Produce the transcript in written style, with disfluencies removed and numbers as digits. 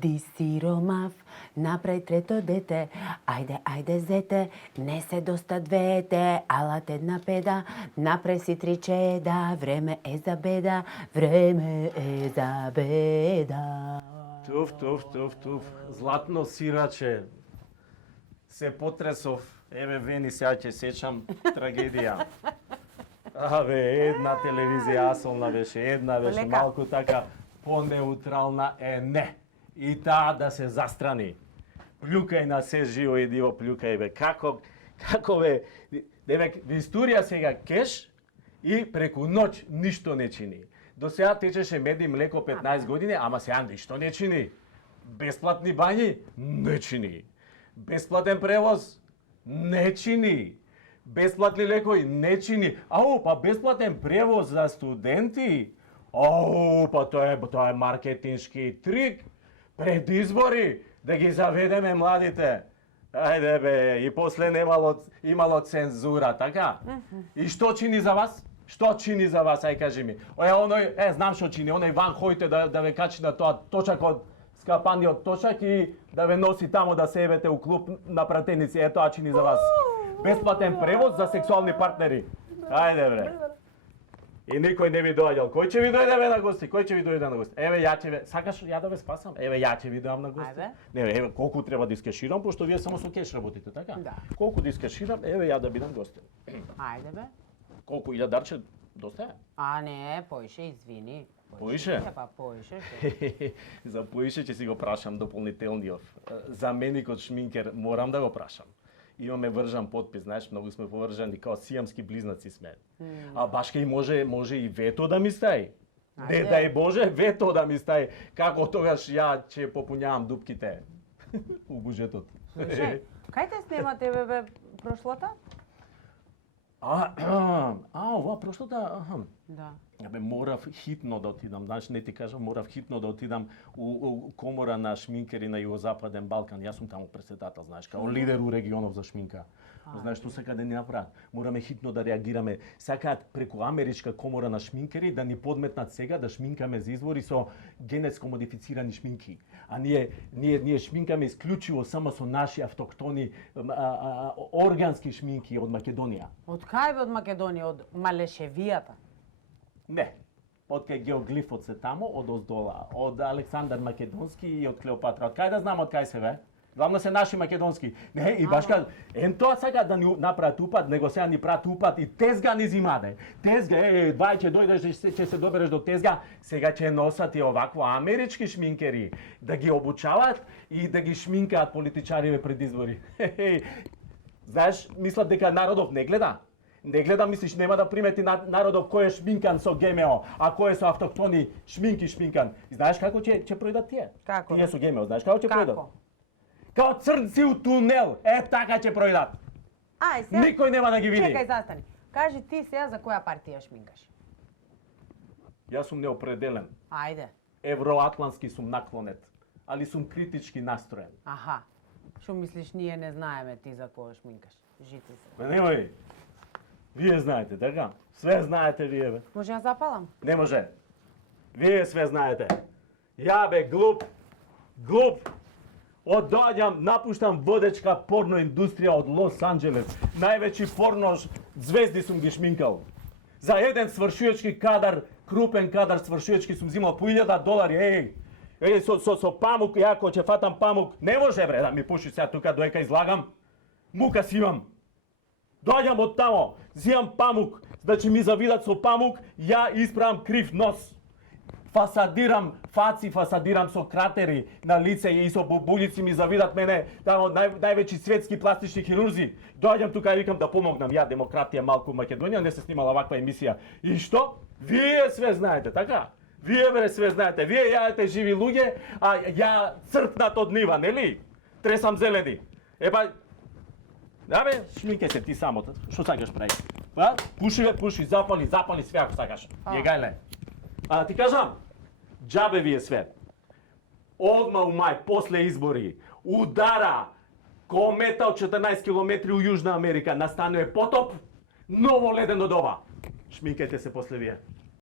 Ди сиромав, направи трето дете. Ајде зете, не се доста двете. Алат една педа, направи си три чеда. Време е за беда, време е за беда. Туф. Златно сираче. Се потресов. Еве Вени, сега ќе сечам трагедија. Една телевизија асолна беше, една беше Лека. малку така понеутрална, не. И таа да се застрани. Плюкај на се живо и диво, плюкај бе. Како бе, деве, историја сега кеш и преку ноќ ништо не чини. До сега течеше мед и млеко 15 години, ама сега ништо не чини. Бесплатни бањи не чини. Бесплатен превоз не чини. Бесплатни лекови не чини. Па бесплатен превоз за студенти. Па тоа е маркетиншки трик. Пред избори да ги заведеме младите. Ајде бе, и после имало цензура, така? И што чини за вас? Што чини за вас, ај кажи ми. Знам што чини, оној Ван Хојте да ве качи на тоа точак од скапаниот точак и да ве носи тамо да се ебете у клуб на пратеници. Тоа чини за вас. Бесплатен превоз за сексуални партнери. Ајде бре. И никој не ви доаѓал. Кој ќе ви дојде на гости? Кој ќе ви дојде на гости? Еве ја ќе ве, сакаш ја да ве спасам? Еве ја ќе ви доам на гости. Не, еве колку треба да искеширам, пошто вие само со кеш работите, така? Да. Колку да искеширам, еве ја да бидам гостин. Ајде бе. Колку илјадарче доста е? Не, поише, извини. Поише? Па поише. За поише ќе си го прашам дополнителниот. За меникот шминкер морам да го прашам. Имаме вржан подпис, знаеш, многу сме повржани, као сијамски близнаци сме. А баш кај може и вето да ми стаи. Не дај Боже, вето да ми стаи. Како тогаш ја ќе попуњавам дупките у буџетот. Кај те снимате бе прошлата? Ова прошлата, Да. Абе, морав хитно да отидам, знаеш, не ти кажам, морав хитно да отидам у комора на шминкери на Југозападен Балкан. Јас сум таму председател, знаеш, као лидер у регионов за шминка. Знаеш што сака да ни направат? Мораме хитно да реагираме. Сакаат преку Америчка комора на шминкери да ни подметнат сега да шминкаме за избори со генетско модифицирани шминки. А ние шминкаме исклучиво само со наши автоктони органски шминки од Македонија. Од кај бе од Македонија? Од Малешевијата? Не. Од кај геоглифот се тамо, од оздола, од Александар Македонски и од Клеопатра. Од кај да знам од кај се бе? Главно се наши македонски. Не, и баш тоа сака да ни направат упат, него сега ни прават упат и тезга ни зимаде. Тезга, вај ќе дојдеш, ќе се добереш до тезга, сега ќе носат и овакво амерички шминкери, да ги обучават и да ги шминкаат политичариве пред избори. Знаеш, мислат дека народов не гледа. Не гледа, мислиш, нема да примети народов кој е шминкан со ГМО, а кој е со автоктони шминкан. И знаеш како ќе пројдат тие? Како? Тие со ГМО, знаеш како ќе пројдат? Како? Као црнци у тунел, така ќе пројдат. Сега... Никој нема да ги види. Чекај, застани. Кажи ти сега за која партија шминкаш? Јас сум неопределен. Ајде. Евроатлански сум наклонет, али сум критички настроен. Аха. Што мислиш, ние не знаеме ти за која шминкаш? Жити се. Немој. Вие знаете, така? Све знаете вие, бе. Може ја запалам? Не може. Вие све знаете. Ја бе, глуп. Доаѓам, напуштам водечка порно индустрија од Лос Анџелес. Највеќи порно звезди сум ги шминкал. За еден свршувачки кадар, крупен кадар свршувачки сум зимал по $1000. Со памук, ја ако ќе фатам памук, не може бре да ми пуши сега тука доека излагам. Мука си имам. Доаѓам од тамо, зијам памук, значи ми завидат со памук, ја исправам крив нос. Фасадирам со кратери на лице и со бубулици ми завидат мене, тамо највеќи светски пластични хирурзи. Доаѓам тука и викам да помогнам, ја демократија малку Македонија, не се снимала ваква емисија. И што? Вие све знаете, така? Вие бре све знаете, вие јадете живи луѓе, а ја црпнат од нива, нели? Тресам зелени. Абе, шминкај се ти само, што сакаш прави? Пуши, запали све ако сакаш. Јегајле. Ти кажам, џабе ви е све. Одма у мај, после избори, удара комета од 14 километри у Јужна Америка, настанува потоп, ново ледено доба. Шминкајте се после вие.